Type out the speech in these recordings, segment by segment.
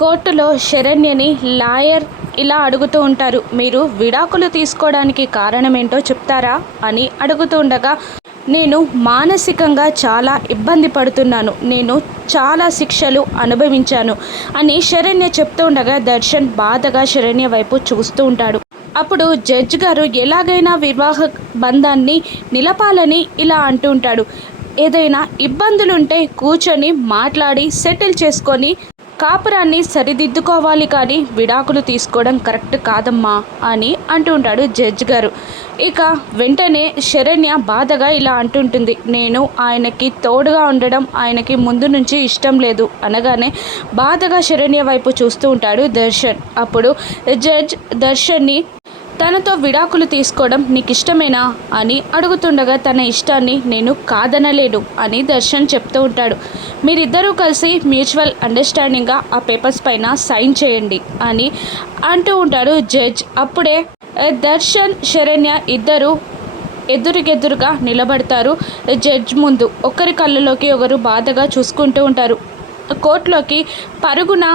కోర్టులో శరణ్యని లాయర్ ఇలా అడుగుతూ ఉంటారు. మీరు విడాకులు తీసుకోవడానికి కారణమేంటో చెప్తారా? అని అడుగుతూ ఉండగా నేను మానసికంగా చాలా ఇబ్బంది పడుతున్నాను. నేను చాలా శిక్షలు అనుభవించాను అని శరణ్య చెప్తూ ఉండగా దర్శన్ బాధగా శరణ్య వైపు చూస్తూ ఉంటాడు. అప్పుడు జడ్జ్ గారు ఎలాగైనా వివాహ బంధాన్ని నిలపాలని ఇలా అంటూ ఉంటాడు. ఏదైనా ఇబ్బందులుంటే కూర్చొని మాట్లాడి సెటిల్ చేసుకొని కాపురాన్ని సరిదిద్దుకోవాలి కానీ విడాకులు తీసుకోవడం కరెక్ట్ కాదమ్మా అని అంటూ ఉంటాడు జడ్జ్ గారు. ఇక వెంటనే శరణ్య బాధగా ఇలా అంటుంటుంది. నేను ఆయనకి తోడుగా ఉండడం ఆయనకి ముందు నుంచి ఇష్టం లేదు అనగానే బాధగా శరణ్య వైపు చూస్తూ ఉంటాడు దర్శన్. అప్పుడు జడ్జ్ దర్శన్ని తనతో విడాకులు తీసుకోవడం నీకు ఇష్టమేనా అని అడుగుతుండగా తన ఇష్టాన్ని నేను కాదనలేను అని దర్శన్ చెప్తూ ఉంటాడు. మీరిద్దరూ కలిసి మ్యూచువల్ అండర్స్టాండింగ్గా ఆ పేపర్స్ పైన సైన్ చేయండి అని అంటూ ఉంటాడు జడ్జ్. అప్పుడే దర్శన్ శరణ్య ఇద్దరు ఎదురుగెదురుగా నిలబడతారు జడ్జ్ ముందు. ఒకరి కళ్ళలోకి ఒకరు బాధగా చూసుకుంటూ ఉంటారు. కోర్టులోకి పరుగున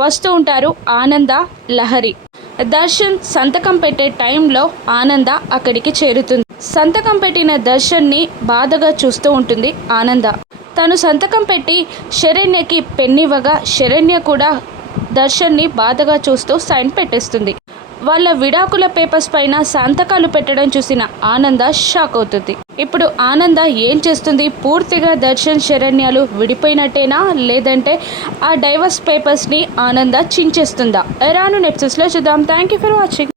వస్తూ ఉంటారు ఆనంద లహరి. దర్శన్ సంతకం పెట్టే టైంలో ఆనంద అక్కడికి చేరుతుంది. సంతకం పెట్టిన దర్శన్ని బాధగా చూస్తూ ఉంటుంది ఆనంద. తను సంతకం పెట్టి శరణ్యకి పెన్నివ్వగా శరణ్య కూడా దర్శన్ని బాధగా చూస్తూ సైన్ పెట్టేస్తుంది. వాళ్ళ విడాకుల పేపర్స్ పైన సంతకాలు పెట్టడం చూసిన ఆనంద షాక్ అవుతుంది. ఇప్పుడు ఆనంద ఏం చేస్తుంది? పూర్తిగా దర్శన్ శరణ్యాలు విడిపోయినట్టేనా? లేదంటే ఆ డైవర్స్ పేపర్స్ని ఆనంద చించేస్తుందా? రాను నెప్సెస్లో చూద్దాం. Thank you for watching